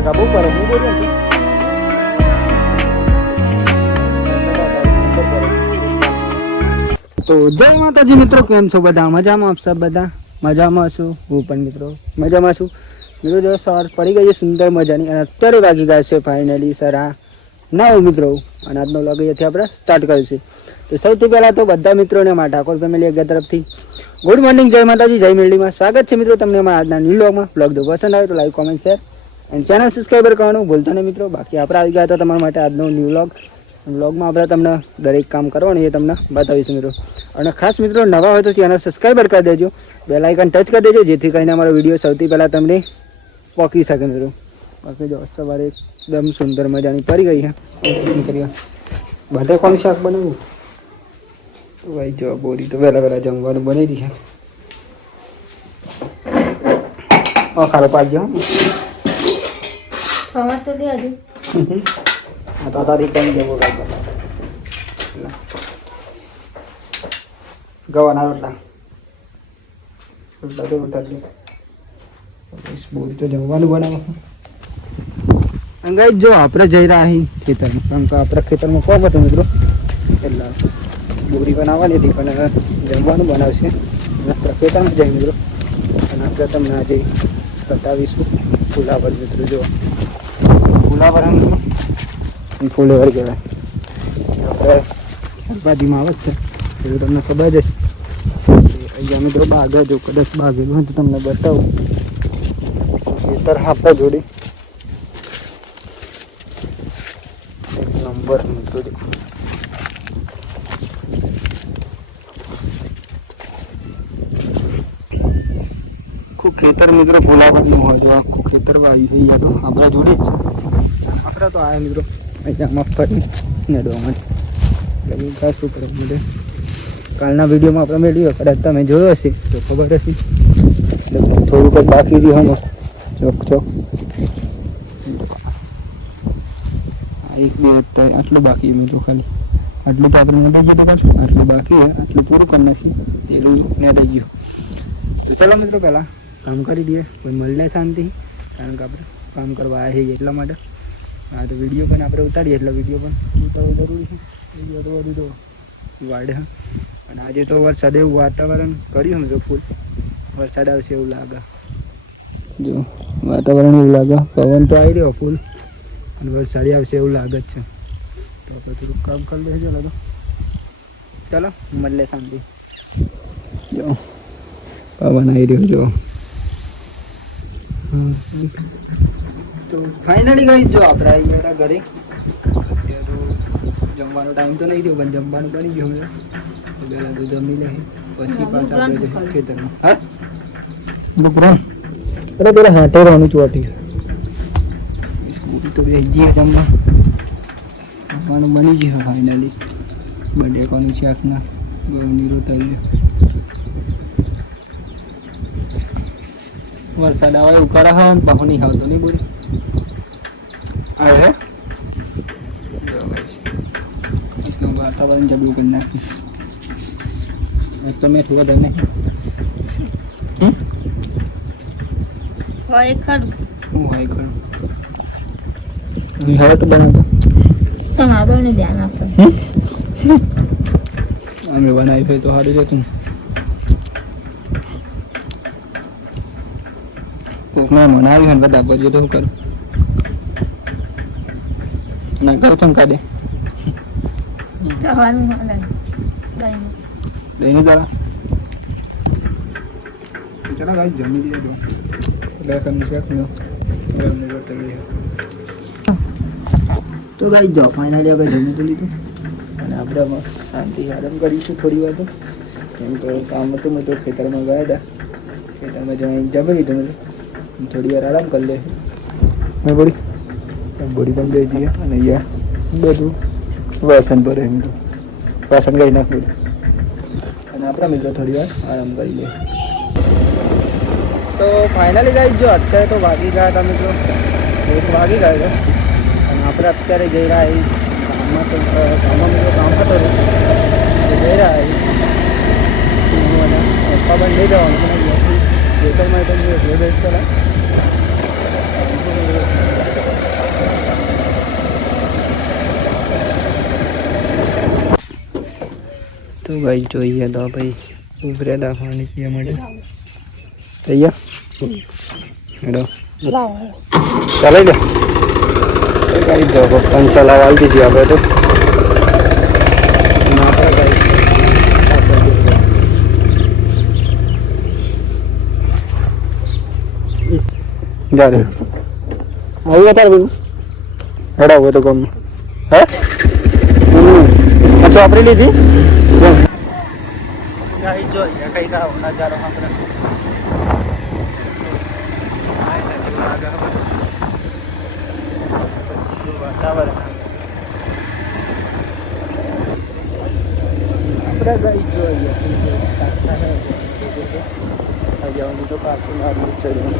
કાકા બહુ પડે હું બોલું છું. તો જય માતાજી મિત્રો, કેમ છો બધા? મજામાં? આપ સબ બધા મજામાં છું, હું પણ મિત્રો મજામાં છું. મિત્રો જો સવાર પડી ગઈ છે સુંદર મજાની, અને અત્યારે વાગી ગયા છે ફાઇનલી સરા 9 મિત્રો. અને આજનો વ્લોગ અહીંયાથી આપણે સ્ટાર્ટ કરીશું. તો સૌથી પહેલાં તો બધા મિત્રોને મારા ઠાકોર ફેમિલી અગર તરફથી ગુડ મોર્નિંગ, જય માતાજી, જય મેરડીમાં સ્વાગત છે મિત્રો તમને અમારા આજના ન્યૂ વ્લોગમાં. વ્લોગ જો પસંદ આવે તો લાઈક, કોમેન્ટ, શેર અને ચેનલ સબસ્ક્રાઈબર કરવાનું ભૂલતા નહીં મિત્રો. બાકી આપણે આવી ગયા હતા તમારા માટે આજનો ન્યૂ વ્લોગ. વ્લોગમાં આપણે તમને દરેક કામ કરવાનું એ તમને બતાવીશું મિત્રો. અને ખાસ મિત્રો નવા હોય તો ચેનલ સબસ્ક્રાઈબર કરી દેજો, બેલ આઇકન ટચ કરી દેજો, જેથી કરીને અમારો વિડીયો સૌથી પહેલાં તમને પહોંચી શકે મિત્રો. બાકી જો સવારે એકદમ સુંદર મજાની પડી ગઈ છે. બટાકાનું શાક બનાવવું તો ભાઈ જો બોરી તો વહેલા વહેલા જમવાનું બનાવી દી છે. ખારો પાડજો તો દે હજુ. હા તો તારી કઈ જવો ગવાના રોટલા રોટલા તો રોટલા બોરી તો જમવાનું બનાવવાનું. અંગાઈ જો આપણે જઈ રહ્યા અહીં ખેતરમાં, કારણ કે આપણા ખેતરમાં કોમ હતું મિત્રો, એટલે બોરી બનાવવાની હતી પણ જમવાનું બનાવશે. આપણા ખેતરમાં જાય મિત્રો, અને આપણે તમને આજે બતાવીશું ફુલાવર મિત્રો. જો ફુલાવર ફુલેવર કહેવાય, આપણે શાકભાજીમાં આવે છે એવું તમને ખબર જ હશે. અહીંયા મિત્રો બાગ જો કદાચ બાગેલું હોય તો તમને બતાવું. ખેતર આપણા જોડે નંબર મિત્રો આખું ખેતર મિત્રો ફુલાવરનું હોય તો આખું ખેતર વાવી થઈ ગયા તો આપણા જોડે જ છે. આપણે તો આવ્યા મિત્રો અહીંયા મગફળી નડવામાં એટલે શું કરે મિત્રો. કાલના વિડીયોમાં આપણે મેળવ્યો, કદાચ તમે જોયો હશે તો ખબર હશે. એટલે થોડુંક જ બાકી રહ્યું હમ ચોક ચોક એક બે આટલું બાકી મિત્રો, ખાલી આટલું તો આપણે નડાઈ ગયું કરશું, આટલું બાકી આટલું પૂરું કરી નાખીએ તેલું નડાઈ ગયું. તો ચાલો મિત્રો પહેલાં કામ કરી દઈએ, કોઈ મળને શાંતિ, કારણ કે આપણે કામ કરવા આવ્યા છીએ એટલા માટે. હા તો વિડીયો પણ આપણે ઉતારીએ એટલે વિડીયો પણ ઉતારવું જરૂરી છે. વિડીયો તો બધું તો વાડે હા. અને આજે તો વરસાદ એવું વાતાવરણ કર્યું મિત્રો, ફૂલ વરસાદ આવશે એવું લાગે. જો વાતાવરણ એવું લાગે, પવન તો આવી રહ્યો ફૂલ, અને વરસાદી આવશે એવું લાગે જ છે. તો આપણે થોડુંક કામ કરી લઈએ. ચાલો તો ચાલો મળે શાંતિ. જો પવન આવી રહ્યો જો. તો ફાઇનલી ગઈ જો આપણે આવી ગયા ઘરે. અત્યારે તો જમવાનો ટાઈમ તો નહીં થયો પણ જમવાનું બની ગયું હવે. પહેલાં તો જમી લે પછી પાછા આપણે ખેતરમાં. હા બપોર અરે પેલા હાથે રહેવાનું ચોટી તો જઈએ જમવા. જમવાનું બની ગયું ફાઇનલી. બટેકાનું શાકના ઘઉંની રોટલી. વરસાદ આવે એવું કરે હા બહુ નહીં આવતો નહીં બોલી આવે હે. વાતાવરણ જબરું કરી નાખ્યું તો મેં થોડા ધર નહીં હોય ખરું. હું હોય ખરું હવે તો બનાવતો તમારું નહીં ધ્યાન આપો. અમે બનાવી હોય તો સારું જતું. કોકમાં મનાવી હોય બધા બજે તો શું કરું ના ઘર ચમ કાઢે દહીંની દવા. ચાલો ગાઈ જમી દઈએ તો એટલે શાક તો ગાઈ જાઓ ફાઇનલી આપણે જમી તો લીધું, અને આપણે શાંતિ આરામ કરીશું થોડી વાર. તો કેમ કે કામ હતું મેં તો ખેતરમાં ગયા હતા, ખેતરમાં જમી લીધું મેં થોડી વાર આરામ કરી લે. મેં બોડી પણ જઈ જઈએ, અને અહીંયા બધું વાસણ ભરે મિત્રો, વાસણ ગઈ નાખ બધું, અને આપણા મિત્રો થોડી વાર આરામ કરી લે. તો ફાઇનલી ગાઈ જો અત્યારે તો વાગી ગયા હતા મિત્રો, 1 વાગી ગયો છે. અને આપણે અત્યારે જઈ રહ્યા એ ગામમાં. તો ગામમાં મિત્રો કામ હતો જઈ રહ્યા પપ્પા પણ લઈ જવાનું. ખેતરમાં તો બેસ્ટ કરા તો ભાઈ જોઈએ તો ભાઈ ઉભરે દાખવાની છે માટે તૈયાર હેડો ચાલે લે ગાડી જો પપ્પાને ચલાવવા આવી દીધી આપણે તો જારે આવી ગયા તારે બધું હેડા હોય તો ગમ હે અચ્છા આપણી લીધી જોઈએ કઈ થાવ નજારો આપણે વાતાવરણ આપણે ગઈ જોઈએ જવાનું તો પાછું મારું ચડ્યું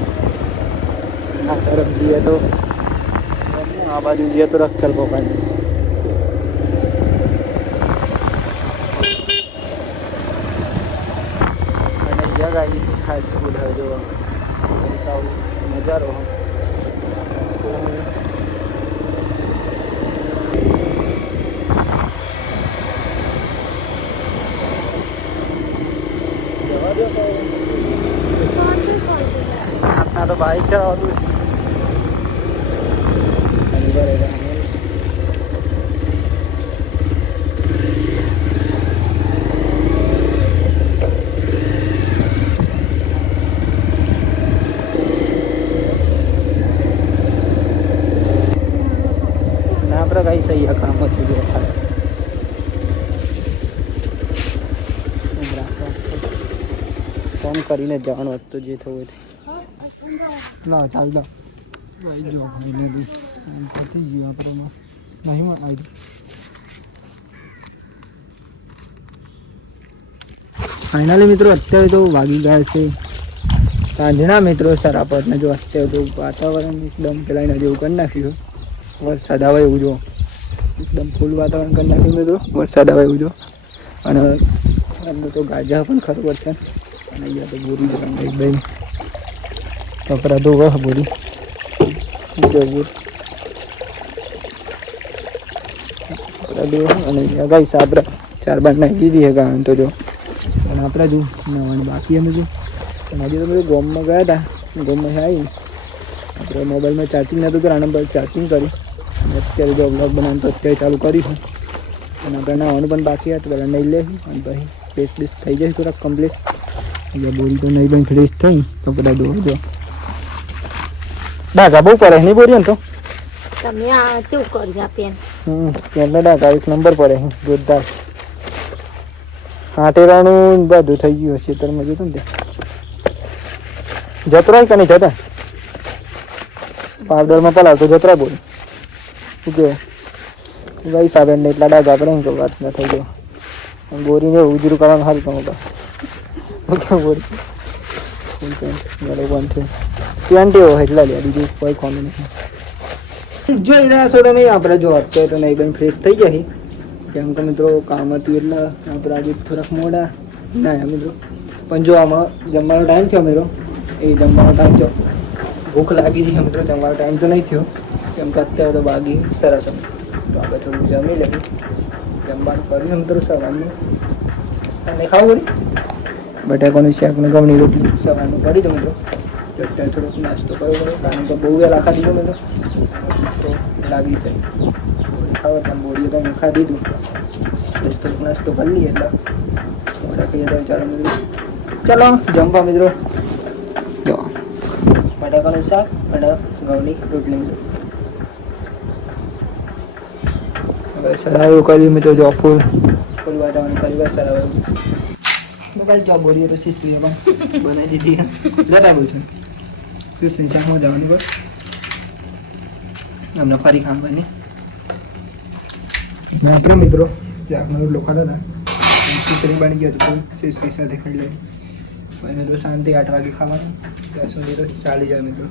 આ તરફ જઈએ તો આ બાજુ જઈએ તો રસ્તલ પકડ गाइस हाई स्कूल है जो नज़ारो स्कूल में अपना तो बाइक से और કઈ સહી કામ હતું જો ફોન કરીને જવાનું હતું જે થવું ના ચાલ દો ભાઈ જો ભાઈને બી પતી ગયું આપણે નહીં આવી ફાઇનલી મિત્રો અત્યારે તો વાગી ગયા છે સાંજના મિત્રો સરાપતને જો અત્યારે તો વાતાવરણ એકદમ પેલા જેવું કરી નાખ્યું વરસાદ આવે એવું જો એકદમ ફૂલ વાતાવરણ કરી નાખ્યું મિત્રો વરસાદ આવે એવું જો અને એમને તો ગાજા પણ ખરું વરસાદ અને અહીંયા તો બોરી એકદમ કપડા ધોવા બોરી કપડા ધોવા અને અહીંયા ગાઈ સાબરા 4 બાર નાખી દીધી હે કારણ તો જો અને આપણે જો નવાનું બાકી અમે જો અને આજે તો મેં ગોમમાં ગયા હતા ગોમમાં આવી આપણે મોબાઈલમાં ચાર્જિંગ નહોતું કર્યું આના પર ચાર્જિંગ કરી અત્યારે જો બ્લોગ બનાવવાનું તો અત્યારે ચાલુ કર્યું અને આપણે નાવાનું પણ બાકી હતું પહેલાં નહીં લે અને પછી ફ્રેશ ફ્રેશ થઈ જાય થોડાક કમ્પ્લીટ એટલે બોરી તો નહીં પણ ફ્રેશ થઈ તો બધા દો જો ડાઘા બહુ પડે નહીં બોરી ને તો તમે આ કેવું કરી આપે એટલે ડાઘા 1 નંબર પડે જોરદાર હાટેરાનું બધું થઈ ગયું હશે તરમાં જોતું ને જતરાય કે નહીં જતા પાવડરમાં પલાવતો જતરા બોલ શું કહે ભાઈ સાહેબ ને એટલા ડાઘા પડે ને તો વાત ના થઈ ગયો બોરીને ઉજરું કરવાનું સારું કામ ઓકે બોરી બંધ થયું 20 હોય એટલા લે બીજું કોઈ કોમ્બિનેશન જોઈ રહ્યા છો તમે આપણે જો અત્યારે તો નહીં બની ફ્રેશ થઈ ગયા કેમ કે મિત્રો કામ હતું એટલે આપણે આજે થોડાક મોડા ના મિત્રો પણ જો આમાં જમવાનો ટાઈમ થયો મિત્રો એ જમવાનો ટાઈમ થયો ભૂખ લાગી છે મિત્રો જમવાનો ટાઈમ તો નહીં થયો કેમ કે અત્યારે તો બાગી સરસ તો આપણે થોડું જમી લઈએ જમવાનું કર્યું મિત્રો સવારનું અને ખાવું પડી બટાકાનું શાક ને ઘઉંની રોટલી સવારનું કરી દઉં મિત્રો તો અત્યારે થોડોક નાસ્તો કરવો પડે કારણ કે બહુ વહેલા ખાધી દો મિત્રો તો લાગી જાય ખાવા પણ બોરીએ તો ખા દીધું બસ થોડોક નાસ્તો કરી લઈએ એટલે મોડા કહીએ તો ચાલો મિત્રો ચાલો જમવા મિત્રો જો બટાકાનું શાક અને ઘઉંની રોટલી હવે સરાયું કર્યું મિત્રો જો ફૂલ વાટાવાનું પરિવાર સરાવ્યું તો કાલે જો બોરીએ તો સિસ્ટરી પણ બનાવી દીધી જતા બહુ છે સિસ્ટરી શાકમાં જવાની બસ અમને ફરી ખાવાની આપણે મિત્રો શાકનો રોટલો ખાધો ને સિસ્ટરી બની ગયો તો સિસ્ટરી સાથે ખાઈ લઈએ અને તો શાંતિ 8 વાગે ખાવાનું ત્યાં સુધી તો ચાલી જાય મિત્રો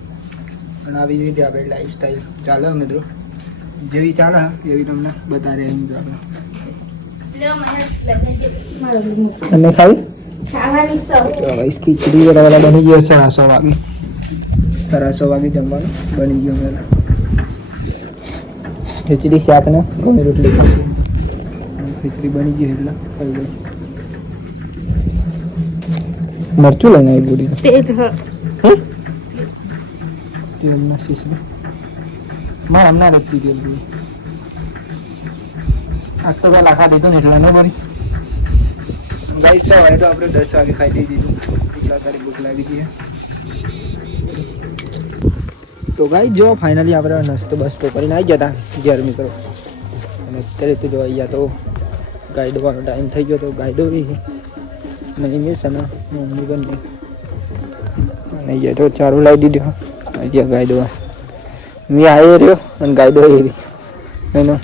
અને આવી રીતે આપણે લાઈફસ્ટાઈલ ચાલે મિત્રો જેવી ચાલે એવી તમને બતાવી રહ્યા મિત્રો આપણે અને ખાવી ખીચડી વાળા બની ગયો 6:30 વાગે 6:30 વાગે જમવાનું બની ગયો મેં ખીચડી શાક ને ઘઉંની રોટલી ખીચડી બની ગઈ એટલે ખાઈ ગઈ મરચું લઈને આવી પૂરી તેલ તેલ ના શીશી મારે હમણાં રખતી તેલ પૂરી આ તો પેલા ખાધી દીધું ને એટલે ન ભરી ગાઈસ સવારે તો આપણે 10 વાગે ખાઈ દીધું એટલા તારી ભૂખ લાગી ગઈ તો ગાઈસ જો ફાઇનલી આપણે નાસ્તો બસ્તો કરીને આવી ગયા હતા ઘેર મિત્રો અને અત્યારે તો જો અહીંયા તો ગાય દોવાનો ટાઈમ થઈ ગયો તો ગાય દોરી નહીં મિસ અને મમ્મી બંને અને અહીંયા તો ચારું લાવી દીધું અહીંયા ગાય દોવા મેં આવ્યો રહ્યો અને ગાય દોરી રહી એનો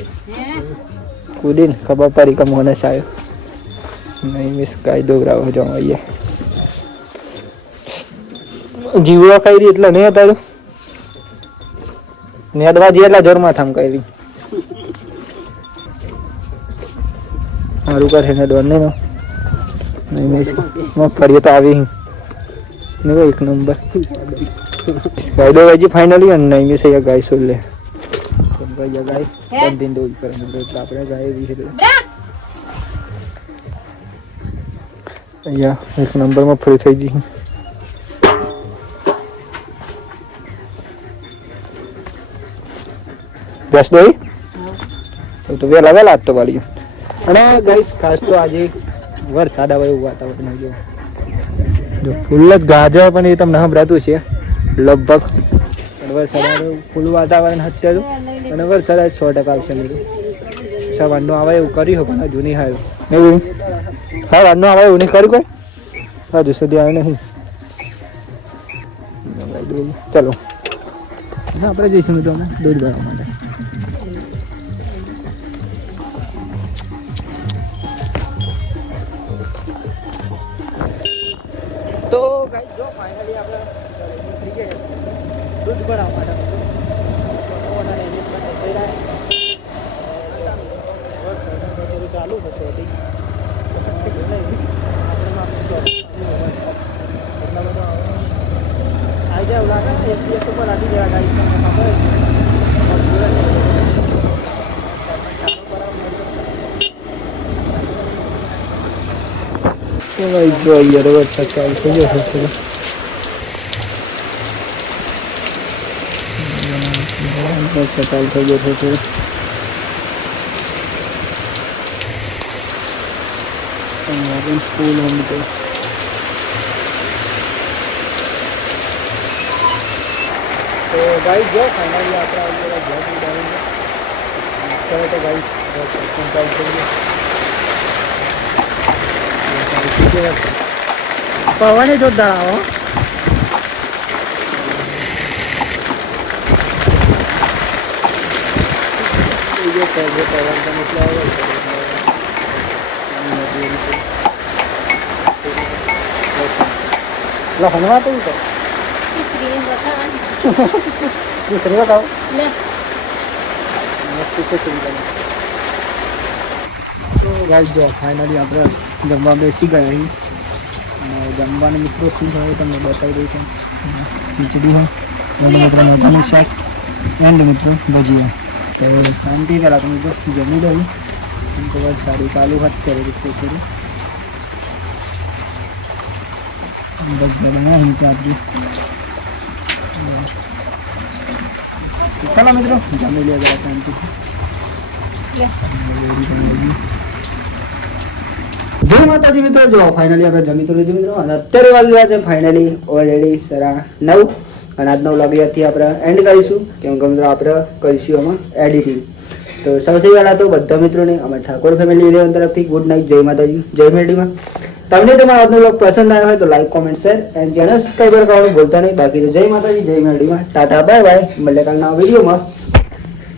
કૂદીને ખબર પડી કે મોનસ આવ્યો નહીં મિસ ગાય દોરાવો જાઉં અહીંયા જીવવા ખાઈ રહી એટલે નહીં હતા નેદવાજી એટલા જોરમાં થામ કરી સારું કરે ને દોડ નહીં ફરીએ તો આવી નહીં એક નંબર ગાય દો વાજી ફાઇનલી અને નહીં મિસ અહીંયા ગાય સોલ લે ગાય દિન દોડ કરે એટલે આપણે ગાય એવી છે અહીંયા એક નંબરમાં ફરી થઈ જઈ બેસ દોઈ તો વેલા વેલા તો વાળી અને ગાઈસ ખાસ તો આજે વરસાદ આવે એવું વાતાવરણ જો ફૂલ જ ગાજર પણ એ તમને સંભળાતું છે લગભગ વરસાદ આવે ફૂલ વાતાવરણ અત્યારે અને વરસાદ 100% આવશે મેરું સવારનો આવે એવું કર્યું પણ હજુ નહીં આવ્યું એવું સવારનો આવે એવું નહીં કર્યું કોઈ હજુ સુધી આવે નહીં ચલો આપણે જઈશું મિત્રો દૂધ ભરવા માટે તો ગાઈસ જો ફાઇનલી આપણે ફ્રી ગયા દૂધ ભરાવા માટે ચાલુ થશે આવી જાય લાગે ને FPS ઉપર આવી જાય ગાઈસ તમને ખબર છે ભાઈ જો યાર વરસાદ ચાલુ થઈ ગયો છે વરસાદ ચાલુ થઈ ગયો છે સ્કૂલ હમ તો ગાઈસ જો ફાઇનલી આપણે આવી ગયા બ્લોગ ઉડાવીને ચલો તો ગાઈસ ચાલુ થઈ ગયો પવન જોરદાર આવો હનવા તો दूसरी बताओ तो गाइस जो फाइनली આપણે જમવા બેસી ગયા અહીં અને જમવાના મિત્રો શું હોય તમને બતાવી દઉં છું ખીચડી હોય અને મિત્રો મેથાનું શાક એન્ડ મિત્રો ભજીયા તો શાંતિ પહેલાં તમે જો જમી દઉં તો બસ સારી ચાલુ હાથ કરે રીતે કરી બધા બનાવી તો આપણી चलो मित्रों जमी लिया जरा शांति जय माताजी मित्रों जो फाइनली આપણે જમી તો લીધું મિત્રો અને અત્યારે વાગ્યા છે ફાઇનલી ઓલરેડી 9:30 અને આજનો વ્લોગ અહીંયાથી આપણે એન્ડ કરીશું કેમ કે મિત્રો આપણે કરીશું આમાં એડિટિંગ તો સૌથી પહેલા તો બધા મિત્રોને અમારા ઠાકોર ફેમિલી ઇલેવન તરફથી ગુડ નાઇટ જય માતાજી જય મેરડીમાં તમને તમારો આજનો વ્લોગ પસંદ આવ્યો હોય તો like comment share and channel subscribe કરવાનું ભૂલતા નહીં બાકી તો જય માતાજી જય મેરડીમાં ટાટા બાય બાય મળીએ કાલના વિડીયોમાં